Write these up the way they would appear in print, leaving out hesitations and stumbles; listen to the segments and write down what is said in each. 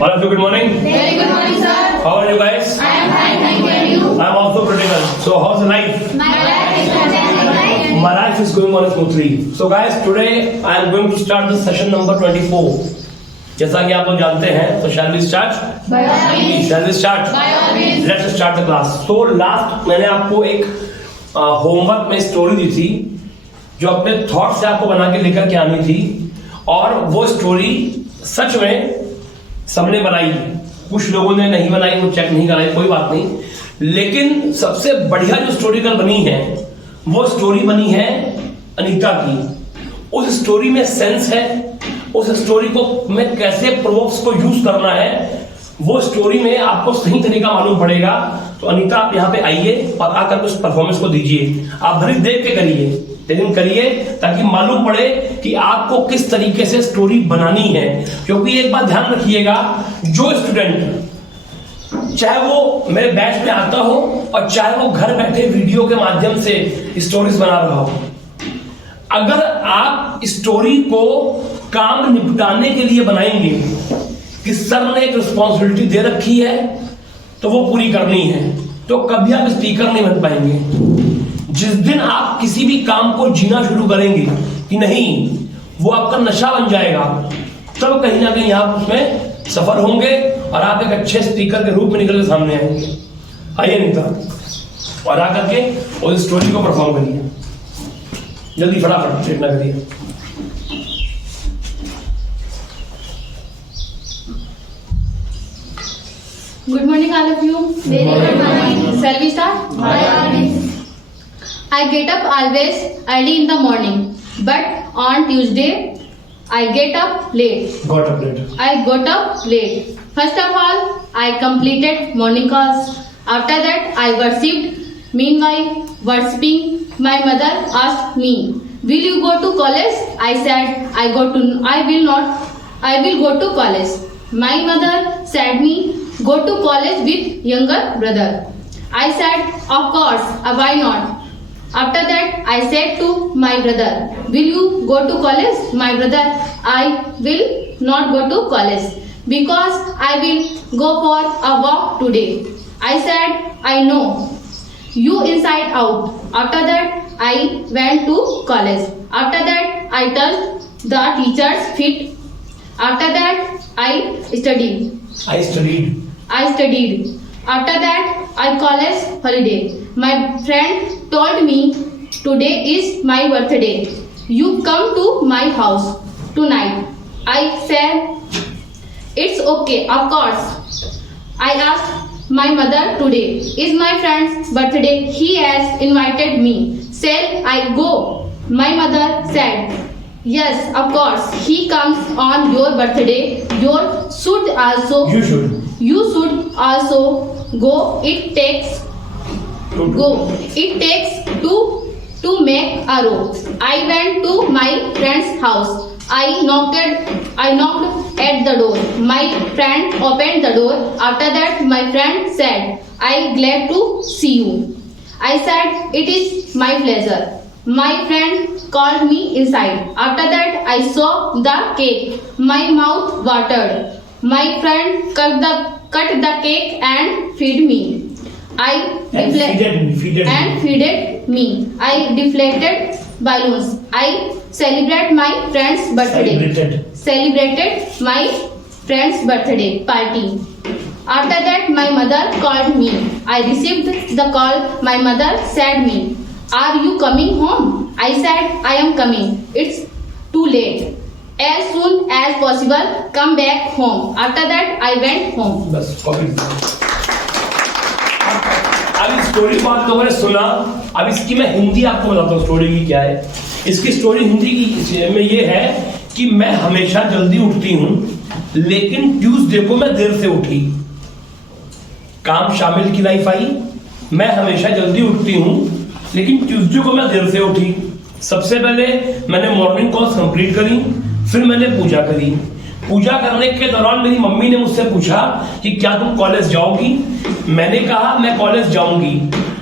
All of you, good morning. Very good morning, sir. How are you guys? I am fine, thank you. And you? I am also pretty well. So, how's the life? My life is fantastic. My life is going on smoothly. So, guys, today I am going to start the session number 24. जैसा कि आप लोग जानते हैं, तो shall we start? By all means. Shall we start? By all means. Let's start the class. So, last मैंने आपको एक होमवर्क में स्टोरी दी थी, जो अपने थॉट से आपको बना के लेकर के आनी थी, और वो स्टोरी सच में सबने बनाई, कुछ लोगों ने नहीं बनाई, वो चेक नहीं कराई, कोई बात नहीं। लेकिन सबसे बढ़िया जो स्टोरी कल बनी है, वो स्टोरी बनी है अनीता की। उस स्टोरी में सेंस है, उस स्टोरी को में कैसे प्रोवर्ब्स को यूज करना है, वो स्टोरी में आपको सही तरीका मालूम पड़ेगा। तो अनीता, आप यहाँ पे आइए और आकर उस परफॉर्मेंस को दीजिए। आप भले देख के करिए, लेकिन करिए ताकि मालूम पड़े कि आपको किस तरीके से स्टोरी बनानी है। क्योंकि एक बात ध्यान रखिएगा, जो स्टूडेंट चाहे वो मेरे बैच में आता हो और चाहे वो घर बैठे वीडियो के माध्यम से स्टोरीज बना रहा हो, अगर आप स्टोरी को काम निपटाने के लिए बनाएंगे कि सर ने एक रिस्पॉन्सिबिलिटी दे रखी है तो वो पूरी करनी है, तो कभी आप स्पीकर नहीं बन पाएंगे। जिस दिन आप किसी भी काम को जीना शुरू करेंगे कि नहीं, वो आपका नशा बन जाएगा, तब कहीं ना कहीं आप उसमें सफल होंगे और आप एक अच्छे स्पीकर के रूप में निकल के सामने आएंगे। आइए अनीता, और आकर के उस स्टोरी को परफॉर्म करिए। जल्दी फटाफट लेट ना करिए। Good morning, all of you. Very good morning. Shall we start? By all means. I get up always early in the morning, but on Tuesday I get up late. Got up later. I got up late. First of all, I completed morning calls. After that, I worshipped. Meanwhile, worshipping, my mother asked me, "Will you go to college?" I said, "I will not. I will go to college." My mother said me, "Go to college with younger brother." I said, "Of course. Why not?" After that, I said to my brother, "Will you go to college?" My brother, "I will not go to college because I will go for a walk today." I said, "I know you inside out." After that, I went to college. After that, I touched the teacher's feet. After that, I studied. I studied. After that, I college holiday. My friend told me, "Today is my birthday. You come to my house tonight." I said, "It's okay, of course." I asked my mother, "Today is my friend's birthday. He has invited me. Shall I go?" My mother said, "Yes, of course. He comes on your birthday. You should also go. It takes two to make a row." I went to my friend's house. I knocked at the door. My friend opened the door. After that, my friend said, "I'm glad to see you." I said, "It is my pleasure." My friend called me inside. After that, I saw the cake. My mouth watered. My friend cut the cake and feed me. Feeded me. I deflated balloons. I celebrated my friend's birthday party. After that, my mother called me. I received the call. My mother said me, "Are you coming home?" I said, "I am coming. It's too late. As soon as possible, come back home." After that, I went home. बस copy. अब story को आप लोगों ने सुना। अब इसकी मैं हिंदी आपको बताता हूँ स्टोरी की क्या है। इसकी स्टोरी हिंदी की में ये है कि मैं हमेशा जल्दी उठती हूँ, लेकिन ट्यूसडे को मैं देर से उठी। काम शामिल की लाइफ आई। मैं हमेशा जल्दी उठती हूँ, लेकिन ट्यूसडे को मैं देर से उठी। सबसे पहले मैंने मॉर्निंग कॉल्स कंप्लीट करी, फिर मैंने पूजा करी। पूजा करने के दौरान मेरी मम्मी ने मुझसे पूछा कि क्या तुम कॉलेज जाओगी? मैंने कहा मैं कॉलेज जाऊंगी।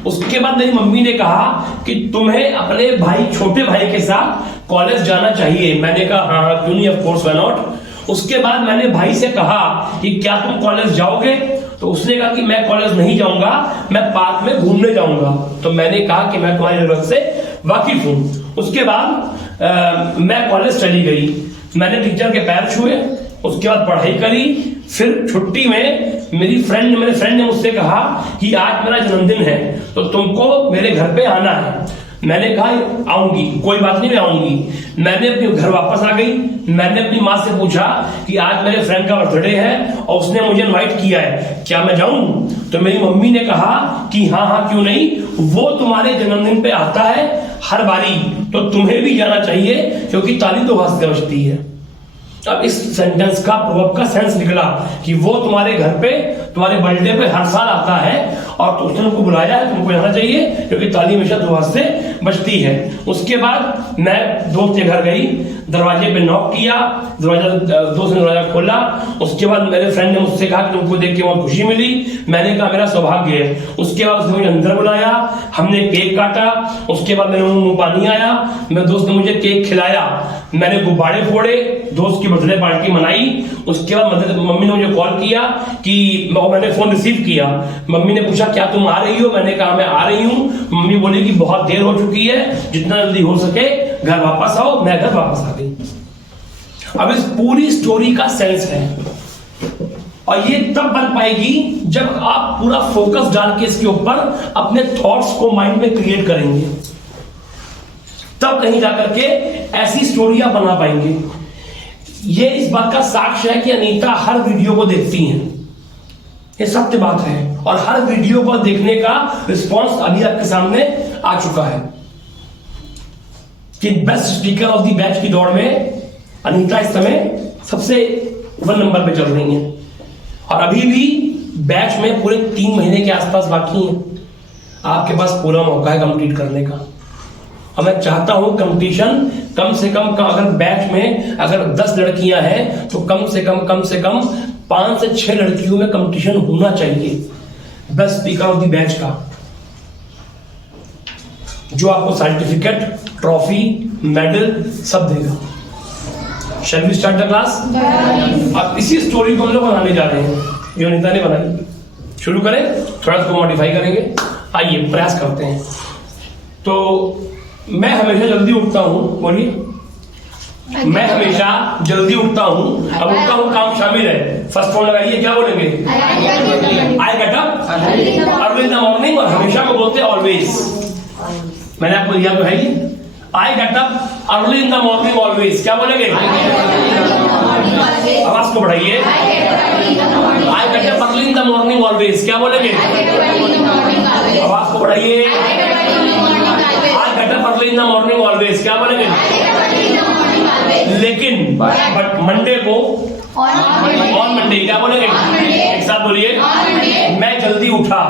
उसके बाद मेरी मम्मी ने कहा कि तुम्हें अपने भाई, छोटे भाई के साथ कॉलेज जाना चाहिए। मैंने कहा हाँ, क्यों नहीं, ऑफ कोर्स, व्हाई नॉट। उसके बाद मैंने भाई से कहा कि क्या तुम कॉलेज जाओगे? तो उसने कहा कि मैं कॉलेज नहीं जाऊंगा, मैं पार्क में घूमने जाऊंगा। तो मैंने कहा कि मैं तुम्हारी जरूरत से वाकिफ हूं। उसके बाद मैं कॉलेज चली गई, मैंने टीचर के पैर छुए, उसके बाद पढ़ाई करी। फिर छुट्टी में मेरे फ्रेंड ने मुझसे कहा कि आज मेरा जन्मदिन है तो तुमको मेरे घर पे आना है। मैंने कहा आऊंगी, कोई बात नहीं, मैं आऊंगी। मैंने अपने घर वापस आ गई। मैंने अपनी माँ से पूछा कि आज मेरे फ्रेंड का बर्थडे है और उसने मुझे इनवाइट किया है, क्या मैं जाऊं? तो मेरी मम्मी ने कहा कि हाँ क्यों नहीं, वो तुम्हारे जन्मदिन पे आता है हर बारी, तो तुम्हें भी जाना चाहिए क्योंकि ताली तो हाथ से बजती है। अब इस सेंटेंस का प्रभाव का सेंस निकला कि वो तुम्हारे घर पे तुम्हारे बर्थडे पे हर साल आता है और तो उसने तुमको बुलाया है, तुमको जाना चाहिए क्योंकि ताली हमेशा दो हाथ से बजती है। उसके बाद मैं दोस्त के घर गई, दरवाजे पे नॉक किया, दोस्त ने दरवाजा खोला। उसके बाद मेरे फ्रेंड ने मुझसे कहा कि तुमको देख के बहुत खुशी मिली। मैंने कहा मेरा सौभाग्य है। उसके बाद उसने मुझे अंदर बुलाया, हमने केक काटा। उसके बाद मेरे मुंह में पानी आया, मेरे दोस्त ने मुझे केक खिलाया, मैंने गुब्बारे फोड़े, दोस्त की बर्थडे पार्टी मनाई। उसके बाद मम्मी ने मुझे कॉल किया कि मैंने फोन रिसीव किया। मम्मी ने पूछा क्या तुम आ रही हो? मैंने कहा मैं आ रही हूँ। मम्मी बोली कि बहुत देर हो चुकी है, जितना जल्दी हो सके घर वापस आओ। मैं घर वापस आ गई। अब इस पूरी स्टोरी का सेंस है और ये तब बन पाएगी जब आप पूरा फोकस डाल के इसके ऊपर अपने थॉट्स को माइंड में क्रिएट करेंगे, तब कहीं जाकर के ऐसी स्टोरियां बना पाएंगे। ये इस बात का साक्ष्य है कि अनीता हर वीडियो को देखती हैं, ये सत्य बात है। और हर वीडियो को देखने का रिस्पॉन्स अभी आपके सामने आ चुका है कि best speaker of the batch की दौड़ में अनीता इस समय सबसे 1 नंबर पे चल रही हैं। और अभी भी बैच में पूरे 3 महीने के आसपास बाकी हैं। आपके पास पूरा मौका है कंप्लीट करने का। और मैं चाहता हूं कंपटीशन कम से कम अगर बैच में अगर 10 लड़कियां हैं तो कम से कम 5 से 6 लड़कियों में कंपटीशन होना चाहिए best speaker of the batch का, जो आपको सर्टिफिकेट, ट्रॉफी, मेडल सब देगा। Shall we start the class? अब इसी स्टोरी को हम लोग बनाने जा रहे हैं जो अनीता ने बनाई। शुरू करें, थोड़ा इसको मॉडिफाई करेंगे। आइए प्रयास करते हैं। तो मैं हमेशा जल्दी उठता हूं, बोलिए। मैं हमेशा जल्दी उठता हूं। अब उठता हूं काम शामिल है, फर्स्ट फॉर्म लगाइए, क्या बोलेंगे? आई get up early in the morning. और हमेशा को बोलते हैं ऑलवेज। मैंने आपको दिया तो है ही, I get up early in the morning always. क्या बोलेंगे? आवाज को बढ़ाइए। I get up early in the morning always. क्या बोलेंगे? आवाज को बढ़ाइए। I get up early in the morning always. क्या बोलेंगे? लेकिन बट मंडे को ऑन मंडे क्या बोलेंगे? एक साथ बोलिए। मैं जल्दी उठा।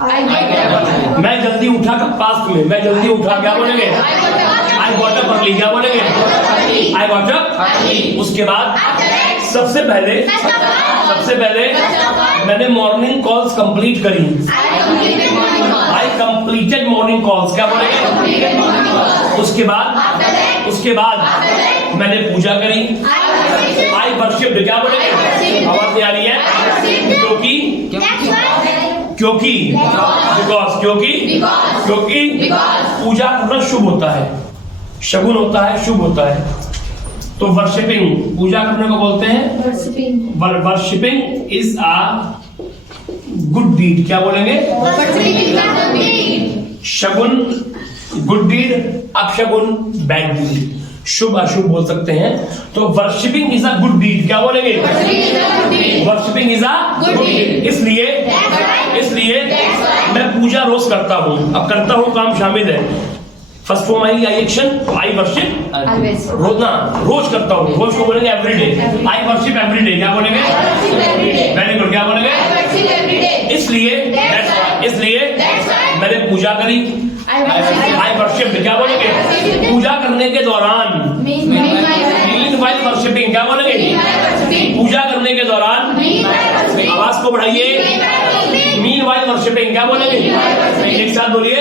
मैं जल्दी उठा का पास्ट में, मैं जल्दी उठा क्या बोलेंगे? I got up early. क्या बोलेंगे? I got up. उसके बाद सबसे पहले मैंने मॉर्निंग कॉल्स कंप्लीट करी। I completed morning calls. क्या बोलेंगे? उसके बाद मैंने पूजा करी। आई वर्शिप्ड। क्या बोलेंगे? आवाज नहीं आ रही है? क्योंकि पूजा करना शुभ होता है, शगुन होता है, शुभ होता है। तो वर्शिपिंग, पूजा करने को बोलते हैं worshipping is a good deed. क्या बोलेंगे? शगुन गुड डीड, अपशगुन बैड डीड। शुभ अशुभ बोल सकते हैं। तो worshipping is a good deed. क्या बोलेंगे? Worshipping is a good deed. इसलिए मैं पूजा रोज करता हूँ। अब करता हूँ काम शामिल है। फर्स्ट फॉर्म आएगी आई एक्शन, आई वर्शिप रोज करता हूँ। रोज को बोलेंगे एवरीडे। आई वर्शिप एवरीडे। क्या बोलेंगे? Very good. क्या बोलेंगे? इसलिए मैंने पूजा करी। आई वर्शिप। क्या बोलेंगे? पूजा करने के दौरान मीनवाइल वर्शिपिंग। क्या बोलेंगे? पूजा करने के दौरान, आवाज को बढ़ाइए, मीनवाइल वर्शिपिंग। क्या बोलेंगे? एक साथ बोलिए।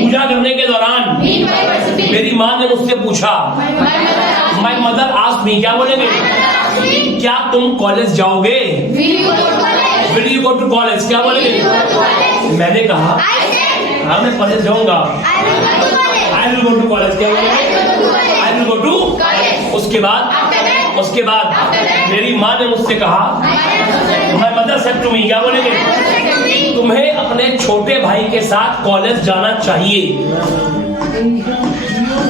पूजा करने के दौरान मेरी माँ ने मुझसे पूछा, माय मदर आस्क्ड मी। क्या बोलेंगे? क्या तुम कॉलेज जाओगे? Will you go to college? Will you go to college? क्या बोलेंगे? Will you go to college? मैंने कहा I said हाँ मैं कॉलेज जाऊंगा। I will go to college. I will go to college. क्या बोलेंगे? I will go to College. उसके बाद After that, उसके बाद After that, मेरी माँ ने मुझसे कहा, my mother said to me, क्या बोलेंगे? तुम्हें अपने छोटे भाई के साथ कॉलेज जाना चाहिए।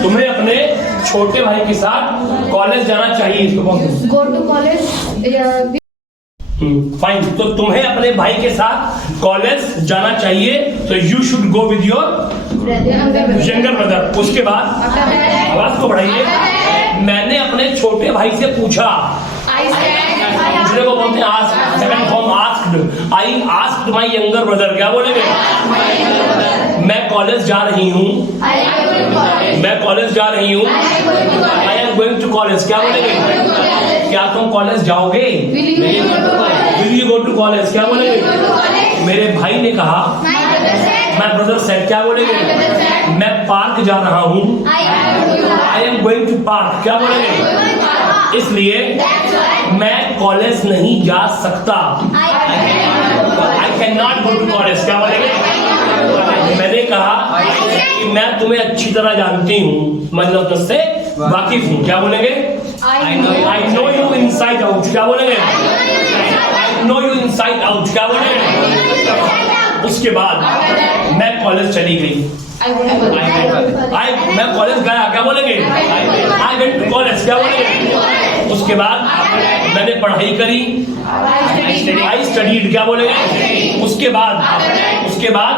तुम्हें अपने छोटे भाई के साथ कॉलेज जाना चाहिए। इसको बोल go to college. फाइन। तो तुम्हें अपने भाई के साथ कॉलेज जाना चाहिए, तो you should go with your younger brother. उसके बाद After that, आवाज को बढ़ाइए। मैंने अपने छोटे भाई से पूछा, I said दूसरे को बोलते हैं ask, second form asked. I asked my younger brother. क्या बोलेंगे? मैं कॉलेज जा रही हूँ। I am going to college. मैं कॉलेज जा रही हूँ। I am going to college. I am going to college. क्या बोलेंगे? क्या तुम कॉलेज जाओगे? Will you go to college? Will you go to college? क्या Will you go बोलेंगे? to college? मेरे भाई ने कहा, My brother said my brother said. क्या बोलेंगे? My brother said मैं पार्क जा रहा हूँ। I am going to I am going to park. क्या बोलेंगे? college. इसलिए That's why मैं कॉलेज नहीं जा सकता। I can not go to college. क्या बोलेंगे? मैंने कहा कि मैं तुम्हें अच्छी तरह जानती हूँ, मतलब से वाकिफ हूँ। क्या बोलेंगे? I know you inside out. क्या बोलेंगे? I know you inside out. क्या बोलेंगे? उसके बाद मैं कॉलेज चली गई। मैं कॉलेज गया। क्या बोलेंगे? I went to college. क्या बोलेंगे? उसके बाद मैंने पढ़ाई करी। I studied. क्या बोलेंगे? उसके बाद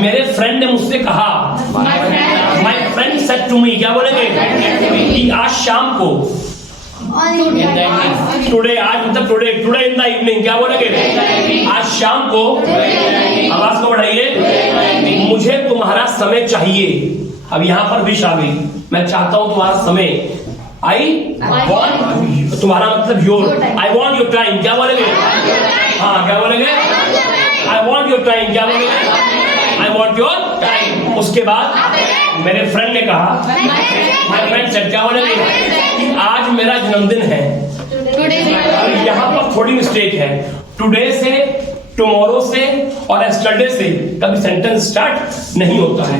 मेरे फ्रेंड ने मुझसे कहा, my friend said to me. क्या बोलेंगे? कि आज शाम को, टुडे, आज मतलब टुडे इन द इवनिंग। क्या बोलेंगे? आज शाम को, आवाज को बढ़ाइए, मुझे तुम्हारा समय चाहिए। अब यहाँ पर विश आ गई, मैं चाहता हूँ तुम्हारा समय। आई वॉन्ट, तुम्हारा मतलब your, I want your time. क्या बोलेंगे? हाँ, क्या बोलेंगे? I want your time. क्या बोलेंगे? I want your time. उसके बाद मेरे फ्रेंड ने कहा, माय फ्रेंड सेड। क्या बोलेंगे? कि आज मेरा जन्मदिन है। अब यहाँ पर थोड़ी मिस्टेक है। टुडे से, टुमारो से और एस्टरडे से कभी सेंटेंस स्टार्ट नहीं होता है।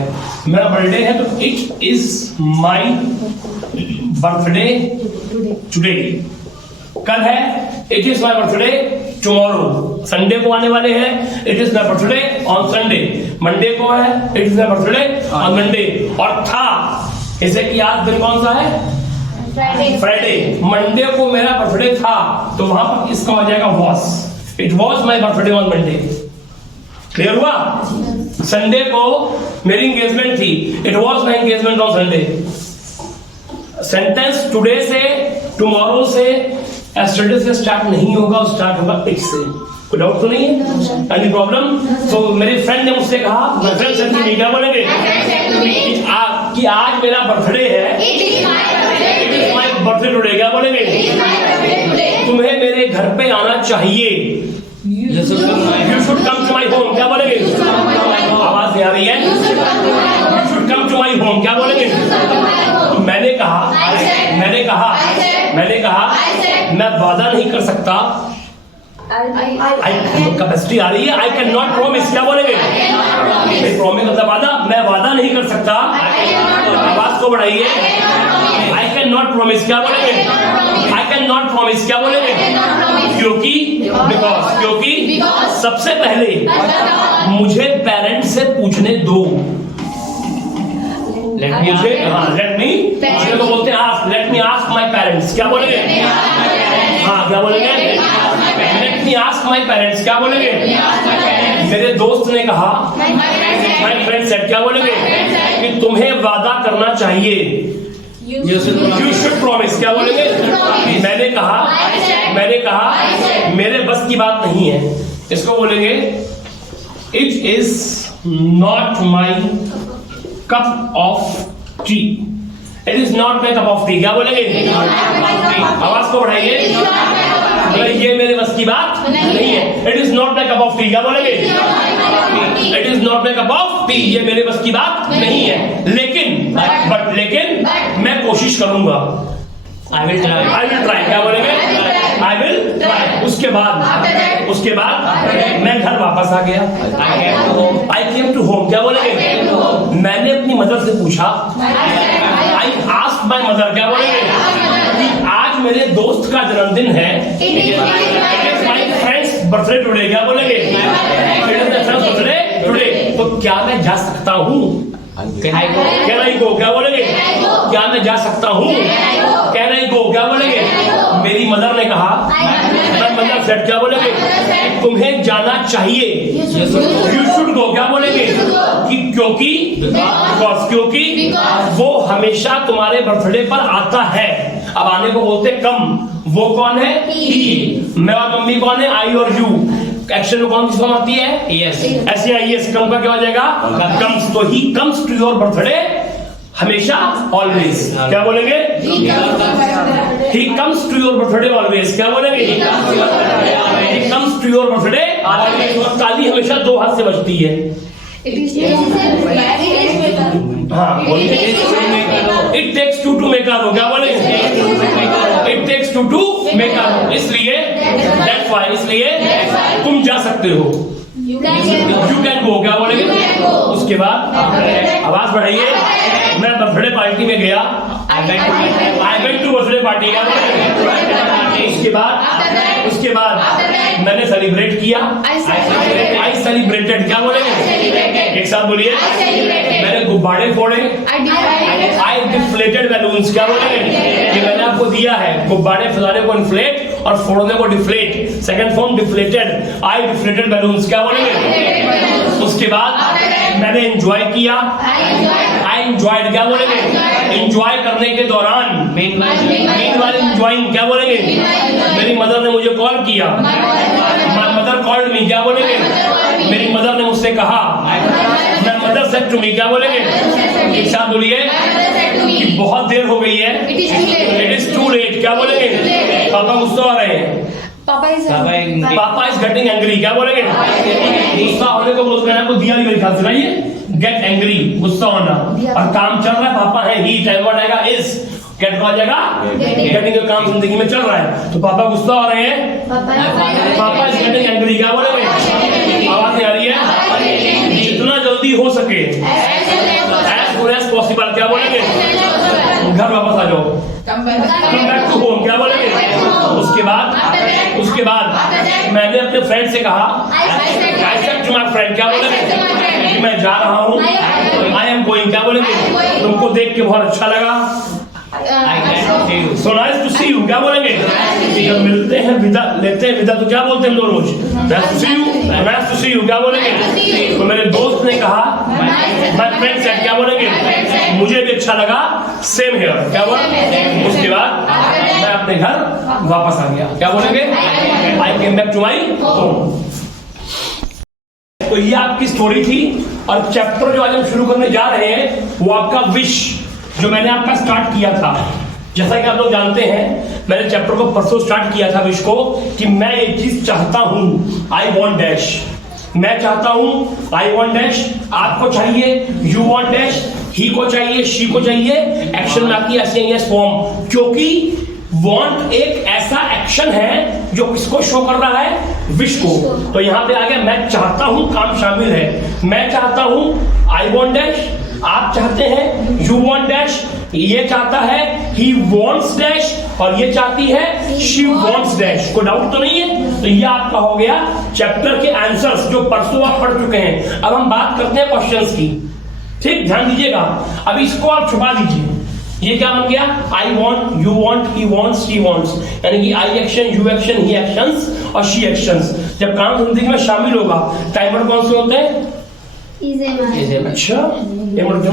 मेरा बर्थडे है तो it is my birthday today. कल है, it is my birthday tomorrow. Sunday को आने वाले हैं, it is my birthday on Sunday. Monday को है, it is my birthday on Monday. और था, जैसे कि आज दिन कौन सा है? फ्राइडे। मंडे को मेरा बर्थडे था, तो वहां पर इसका हो जाएगा was. It was my birthday on Monday. Clear हुआ? संडे को मेरी एंगेजमेंट थी, it was my engagement on Sunday. Sentence today से, टुमारो से, एस्टरडे से स्टार्ट नहीं होगा, स्टार्ट होगा इट से। कोई डाउट तो नहीं है? Any problem? तो मेरे फ्रेंड ने मुझसे कहा, मेरे फ्रेंड से क्या बोलेंगे? कि आज मेरा बर्थडे है, it is my birthday today. क्या बोलेंगे? तुम्हें मेरे घर पे आना चाहिए। You should come to my home. क्या बोलेंगे? आवाज नहीं आ रही है? You should come to my home. क्या बोलेंगे? मैंने कहा मैं वादा नहीं कर सकता। कैपेसिटी आ रही है। आई कैन नॉट प्रॉमिस। क्या बोलेंगे? प्रॉमिस मतलब वादा, मैं वादा नहीं कर सकता। आवाज को बढ़ाइए। आई कैन नॉट प्रॉमिस। क्या बोलेंगे? आई कैन नॉट प्रॉमिस। क्या बोलेंगे? क्योंकि सबसे पहले मुझे पेरेंट्स से पूछने दो। लेट मी को बोलते हैं ask. Let me ask my parents. क्या बोलेंगे? हाँ, क्या बोलेंगे? Let me ask my parents. क्या बोलेंगे? मेरे दोस्त ने कहा, माई फ्रेंड सेड। क्या बोलेंगे? कि तुम्हें वादा करना चाहिए। You should promise. क्या बोलेंगे? मैंने कहा मेरे बस की बात नहीं है। इसको बोलेंगे it is not my cup of T. It is not my cup of T. क्या बोलेंगे? आवाज को बढ़ाइए। ये मेरे बस की बात नहीं है। It is not my cup of T. क्या बोलेंगे? It is not my cup of T. ये मेरे बस की बात नहीं है, लेकिन मैं कोशिश करूंगा। I will try. I will try, क्या बोलेंगे? I will try. उसके बाद मैं घर वापस आ गया। I came to home. I came to home, क्या बोलेंगे? मैंने अपनी मदर से पूछा। आई आस्क्ड माय मदर, क्या बोलेंगे? कि आज मेरे दोस्त का जन्मदिन है। माय फ्रेंड्स बर्थडे टुडे, क्या बोलेंगे? Birthday today. तो क्या मैं जा सकता हूँ? Can I go? क्या नहीं गो, क्या बोलेंगे? क्या मैं जा सकता हूँ? क्या नहीं गो, क्या बोलेंगे? मेरी मदर ने कहा, मदर सेड, क्या बोलेंगे? तुम्हें जाना चाहिए। यू शुड गो, क्या बोलेंगे? कि क्योंकि क्योंकि वो हमेशा तुम्हारे बर्थडे पर आता है। अब आने को बोलते कम। वो कौन है? ही। मैं और मम्मी कौन है? आई और यू। एक्शन में कौन सी फॉर्म आती है? Yes. ऐसे आईएस, कम का क्या हो जाएगा? कम्स। तो he comes to your birthday हमेशा, ऑलवेज, क्या बोलेंगे? He comes to your birthday always, क्या बोलेंगे? He comes to your birthday always. और ताली हमेशा दो हाथ से बजती है। हाँ बोलिए। It takes two make a row, क्या बोलेंगे? It takes two make a row. इसलिए दैट्स व्हाई, इसलिए तुम जा सकते हो। यू कैन गो, क्या बोलेंगे? उसके बाद आवाज बढ़ाइए। मैं बर्थडे पार्टी में गया। I went to birthday party, क्या बोलेंगे? उसके बाद मैंने सेलिब्रेट किया। आई सेलिब्रेटेड, क्या बोलेंगे? एक साथ बोलिए। मैंने गुब्बारे फोड़े। आई डिफ्लेटेड बैलून्स, क्या बोलेंगे? ये मैंने आपको दिया है। गुब्बारे फैलाने को इन्फ्लेट और फोड़ने को deflate. Second form deflated. I deflated balloons, क्या बोलेंगे? उसके बाद मैंने एंजॉय किया। आई एंजॉयड, क्या बोलेंगे? एंजॉय करने के दौरान। मीनवाइल एंजॉयिंग, क्या बोलेंगे? मेरी मदर ने मुझे कॉल किया। माय मदर कॉल्ड मी, क्या बोलेंगे? मेरी मदर ने मुझसे कहा। My mother said to me, क्या बोलेंगे? एक साथ बोलिए कि बहुत देर हो गई है। इट इज टू लेट, क्या बोलेंगे? पापा गुस्सा आ रहे हैं। पापा पापा इज गेटिंग एंग्री, क्या बोलेंगे? गुस्सा होने को बोलते हैं। आपको दिया नहीं मेरे ख्याल से ना ये गेट एंग्री, गुस्सा होना। और काम चल रहा है, पापा है ही, टाइम वर्ड आएगा इज। गेट को आ जाएगा गेटिंग का काम जिंदगी में चल रहा है। तो पापा गुस्सा हो रहे हैं। पापा इज गेटिंग एंग्री, क्या बोलेंगे? आवाज नहीं आ रही है? जितना जल्दी हो सके, एज सुन एज पॉसिबल, क्या बोलेंगे? घर वापस आ जाओ। कम बैक टू होम, क्या बोलेंगे? उसके बाद मैंने अपने फ्रेंड से कहा। I said to my friend, क्या बोलेंगे? कि मैं जा रहा हूँ। आई एम गोइंग, क्या बोलेंगे? तुमको देख के बहुत अच्छा लगा। So nice to see you, क्या बोलेंगे? जब मिलते हैं, विदा लेते हैं, विदा तो क्या बोलते हैं हम लोग रोज? Nice to see you, nice to see you, क्या बोलेंगे? तो मेरे दोस्त ने कहा, माय फ्रेंड सेड, क्या बोलेंगे? मुझे भी अच्छा लगा, सेम हियर, क्या बोलेंगे? उसके बाद मैं अपने घर वापस आ गया, क्या बोलेंगे? I came back to my home. तो ये आपकी स्टोरी थी। और चैप्टर जो आज हम शुरू करने जा रहे हैं वो आपका विश, जो मैंने आपका स्टार्ट किया था। जैसा कि आप लोग जानते हैं, मैंने चैप्टर को परसों स्टार्ट किया था विश को, कि मैं एक चीज चाहता हूं। आई वॉन्ट डैश, मैं चाहता हूं। आई वॉन्ट डैश, आपको चाहिए। यू वॉन्ट डैश, ही को चाहिए, शी को चाहिए। एक्शन में आती है ऐसे यस फॉर्म, क्योंकि वॉन्ट एक ऐसा एक्शन है जो किसको शो कर रहा है? विश को। तो यहां पे आ गया मैं चाहता हूं, काम शामिल है। मैं चाहता हूं, आई वॉन्ट डैश। आप चाहते हैं, यू वॉन्ट डैश। ये चाहता है, ही वॉन्ट्स डैश। और ये चाहती है, शी वॉन्ट्स डैश। कोई डाउट तो नहीं है? तो ये आपका हो गया चैप्टर के आंसर्स, जो परसों आप पढ़ चुके हैं। अब हम बात करते हैं क्वेश्चंस की। ठीक, ध्यान दीजिएगा। अब इसको आप छुपा दीजिए। ये क्या बन गया? I want, you want, he wants, she wants. यानी कि I action, you action, he actions और शी एक्शंस। जब काम जिंदगी में शामिल होगा, टाइमर कौन से होते हैं? अच्छा,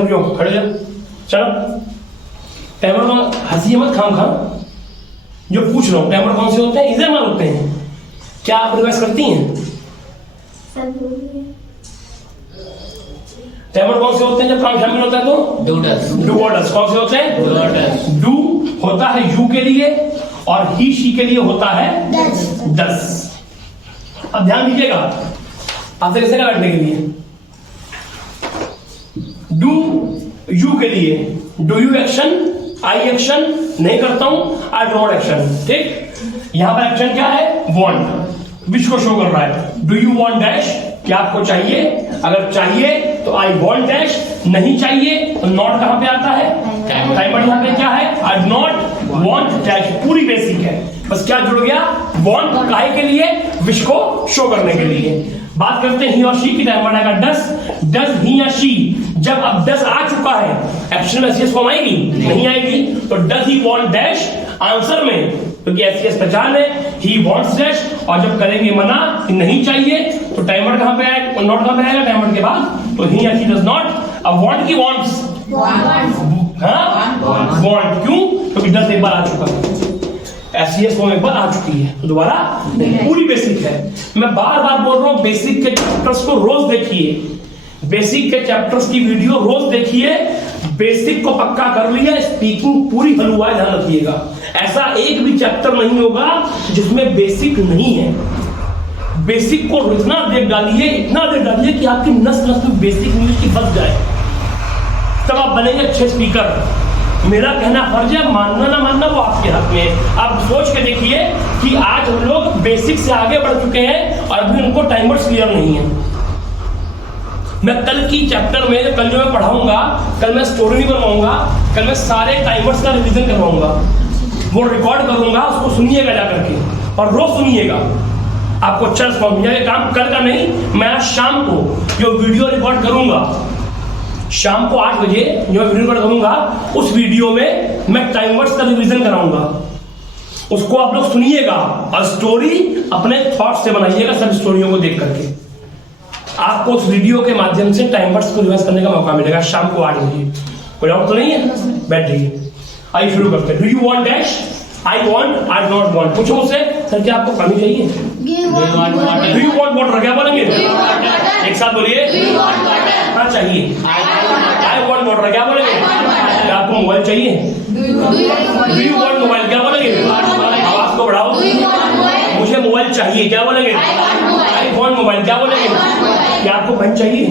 जो खड़े जा, चलो। टाइमर कौन? हंसी मत खाम खा, जो पूछ रहा हूँ। टाइमर कौन से होते हैं? इजेमर होते हैं। क्या आप रिवाइज करती हैं? टाइमर कौन से होते हैं जब काम शामिल होता है? तो Do does. डू और डस। कौन से होते हैं? Do or does. डू होता है यू के लिए और ही शी के लिए होता है डस। अब ध्यान दीजिएगा, आपसे कैसे बैठने के लिए। डू यू के लिए, do you action, I action नहीं करता हूं। आई डू नॉट एक्शन। ठीक, यहां पर एक्शन क्या है? वांट, विच को शो कर रहा है। डू यू वांट डैश, क्या आपको चाहिए? अगर चाहिए तो आई वांट डैश, नहीं चाहिए तो नॉट कहां पे आता है? टाइमर यहां पे क्या है? आई डू नॉट वांट डैश, पूरी बेसिक है। बस क्या जुड़ गया? वांट काहे के लिए? विश को शो करने के लिए। बात करते हैं ही और शी की। टाइमर आएगा डज ही या शी। जब अब डज आ चुका है, एक्शन में एसएस फॉर्म आएगी? नहीं आएगी। तो does he want dash answer में, क्योंकि एसएस पहचान है, ही वांट्स डैश। और जब करेंगे मना कि नहीं चाहिए, तो टाइमर कहां पे आएगा? नॉट कहां पे आएगा टाइमर के बाद? तो ही या शी डज नॉट। अब वांट की वांट्स, हाँ वांट, क्यों? क्योंकि डज एक बार आ चुका है, एसएस फॉर्म एक बार आ चुकी है, तो दोबारा नहीं। पूरी बेसिक है। मैं बार बार बोल रहा हूं, बेसिक के चैप्टर्स को रोज देखिए, बेसिक के चैप्टर्स की वीडियो रोज देखिए। बेसिक को पक्का कर लिया, स्पीकिंग पूरी हलवा है, ध्यान रखिएगा। ऐसा एक भी चैप्टर नहीं होगा जिसमें बेसिक नहीं है। बेसिक को इतना देख डालिए कि आपकी नस नस में बेसिक इंग्लिश की बस जाए, तब आप बनेंगे अच्छे स्पीकर। मेरा कहना फर्ज है, मानना ना मानना वो आपके हाथ में है। आप सोच के देखिए कि आज हम लोग बेसिक से आगे बढ़ चुके हैं और अभी उनको टाइमर्स क्लियर नहीं है। मैं कल की चैप्टर में, कल जो मैं पढ़ाऊंगा, कल मैं स्टोरी नहीं बनवाऊंगा, कल मैं सारे टाइमर्स का रिवीजन करवाऊंगा, वो रिकॉर्ड करूंगा, उसको सुनिएगा जाकर के और रोज सुनिएगा, आपको अच्छा रिस्पॉन्स मिलेगा। काम कल का नहीं, मैं आज शाम को जो वीडियो रिकॉर्ड करूंगा, शाम को 8 बजे जो मैं वीडियो रिकॉर्ड करूंगा, उस वीडियो में मैं टाइमर्स का रिवीजन कराऊंगा, उसको आप लोग सुनिएगा और स्टोरी अपने थॉट से बनाइएगा, सब स्टोरियों को देख करके। आपको उस वीडियो के माध्यम से टाइमर्स को रिवाइज करने का मौका मिलेगा शाम को 8 बजे। कोई डाउट तो नहीं है? बैठिए, आइए शुरू करते हैं। Do you want dash, I want, I do not want. पूछो मुझसे, सर क्या आपको पानी चाहिए? डू यू वांट वाटर, क्या बोलेंगे? एक साथ बोलिए, क्या चाहिए? आई वांट वाटर, क्या बोलेंगे? क्या आपको मोबाइल चाहिए? डू यू वांट मोबाइल, क्या बोलेंगे? आवाज को बढ़ाओ, मुझे मोबाइल चाहिए, क्या बोलेंगे? आई वांट मोबाइल, क्या बोलेंगे? क्या आपको पेन चाहिए?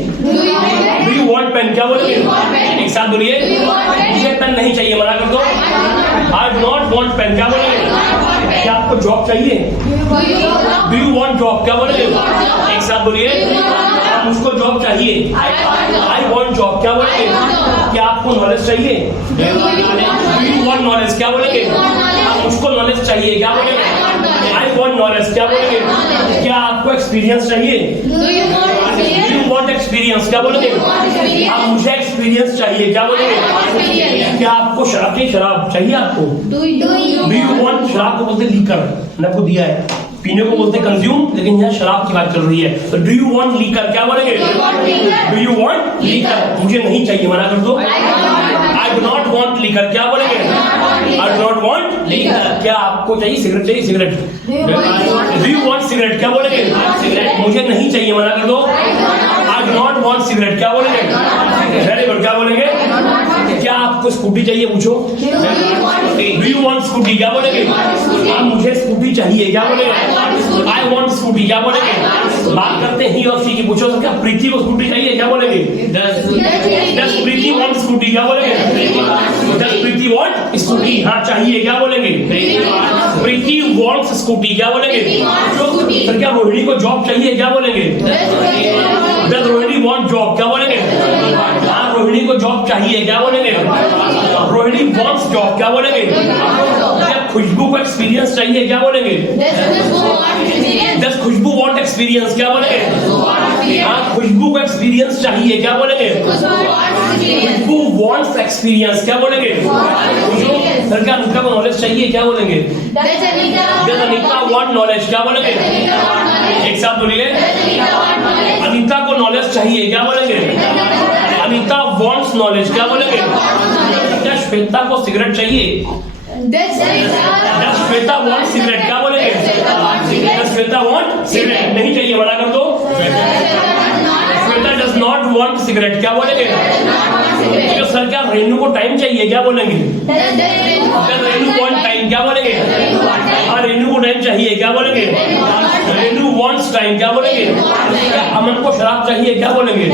डू यू वांट पेन, क्या बोलेंगे? एक साथ बोलिए, मुझे पेन नहीं चाहिए, मना कर दो। I do not want pen, क्या बोलेंगे? क्या आपको जॉब चाहिए? डू यू वांट जॉब, क्या बोलेंगे? एक साथ बोलिए, मुझको जॉब चाहिए, आई वांट जॉब, क्या बोलेंगे? क्या आपको नॉलेज चाहिए? डू यू वांट नॉलेज, क्या बोलेंगे? मुझको नॉलेज चाहिए, क्या बोलेंगे? आई वांट नॉलेज, क्या बोलेंगे? क्या आपको एक्सपीरियंस चाहिए? डू यू वांट एक्सपीरियंस, क्या बोलेंगे? मुझे एक्सपीरियंस चाहिए, क्या बोलेंगे? क्या आपको शराब चाहिए? शराब चाहिए आपको? डू यू वांट, शराब को बोलते लीकर, मैंने आपको दिया है, पीने को बोलते कंज्यूम, लेकिन यहाँ शराब की बात चल रही है। तो डू यू वांट लीकर, क्या बोलेंगे? डू यू वांट लीकर, मुझे नहीं चाहिए, मना कर दो। I do not want liquor, क्या बोलेंगे? आई डू नॉट वांट लीकर। क्या आपको चाहिए? सिगरेट चाहिए? Cigarette. Do you want cigarette, क्या बोलेंगे? सिगरेट, मुझे नहीं चाहिए, मना कर दो। I do not want cigarette, क्या बोलेंगे? वेरी गुड, क्या बोलेंगे? क्या आपको स्कूटी चाहिए? पूछो, डू यू वांट स्कूटी, क्या बोलेंगे? मुझे स्कूटी चाहिए, क्या बोलेंगे? आई वांट स्कूटी, क्या बोलेंगे? बात करते हैं ही और सी की। पूछो सर क्या प्रीति को स्कूटी चाहिए, क्या बोलेंगे? डज प्रीति वांट स्कूटी, क्या बोलेंगे? डज प्रीति वांट स्कूटी, हाँ चाहिए, क्या बोलेंगे? प्रीति वांट्स स्कूटी, क्या बोलेंगे? सर क्या रोहिणी को जॉब चाहिए, क्या बोलेंगे? डज रोहिणी वांट जॉब, क्या बोलेंगे? हाँ रोहिणी को जॉब चाहिए, क्या बोलेंगे? रोहिणी वांट्स जॉब, क्या बोलेंगे? क्या खुशबू को एक्सपीरियंस चाहिए, क्या बोलेंगे? डज खुशबू वांट एक्सपीरियंस, क्या बोलेंगे? हाँ खुशबू को एक्सपीरियंस चाहिए, क्या बोलेंगे? खुशबू वांट्स एक्सपीरियंस, क्या बोलेंगे? सर क्या अनिता को नॉलेज चाहिए, क्या बोलेंगे? डज अनिता वांट नॉलेज, क्या बोलेंगे? एक साथ बोलिए, अनिता को नॉलेज चाहिए, क्या बोलेंगे? अनिता वांट्स नॉलेज, क्या बोलेंगे? क्या श्वेता को सिगरेट चाहिए? डज श्वेता वांट सिगरेट, क्या बोलेंगे? डज श्वेता वांट सिगरेट, नहीं चाहिए, मना कर दो। Shweta does not want cigarette, क्या बोलेंगे? तो सर क्या रेनू को टाइम चाहिए, क्या बोलेंगे? रेनू वांट टाइम, क्या बोलेंगे? हाँ रेनू को टाइम चाहिए, क्या बोलेंगे? रेनू वांट्स टाइम, क्या बोलेंगे? क्या अमन को शराब चाहिए, क्या बोलेंगे?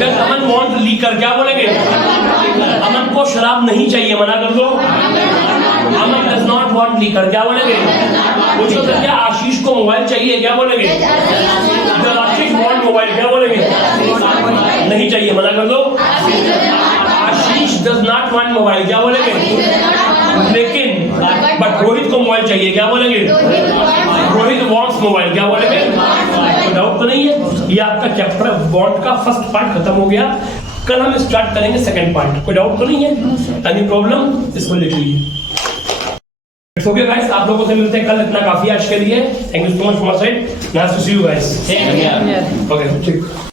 डज अमन वांट लीकर, क्या बोलेंगे? अमन को शराब नहीं चाहिए, मना कर दो। अमन डज नॉट वांट लिकर, क्या बोलेंगे? पूछो तो क्या आशीष को मोबाइल चाहिए, क्या बोलेंगे? Does आशीष वांट मोबाइल, क्या बोलेंगे? नहीं चाहिए, मना कर दो। आशीष डज नॉट वांट मोबाइल, क्या बोलेंगे? लेकिन बट रोहित को मोबाइल चाहिए, क्या बोलेंगे? रोहित वांट्स मोबाइल, क्या बोलेंगे? कोई डाउट तो नहीं है? ये आपका चैप्टर वांट का फर्स्ट पार्ट खत्म हो गया। कल हम स्टार्ट करेंगे सेकंड पार्ट। कोई डाउट तो नहीं है? Any problem? इसको लिख लीजिए। इट्स ओके गाइस, आप लोगों से मिलते हैं कल। इतना काफी आज के लिए। Thank you so much for my side. Nice to see you guys. Okay ठीक।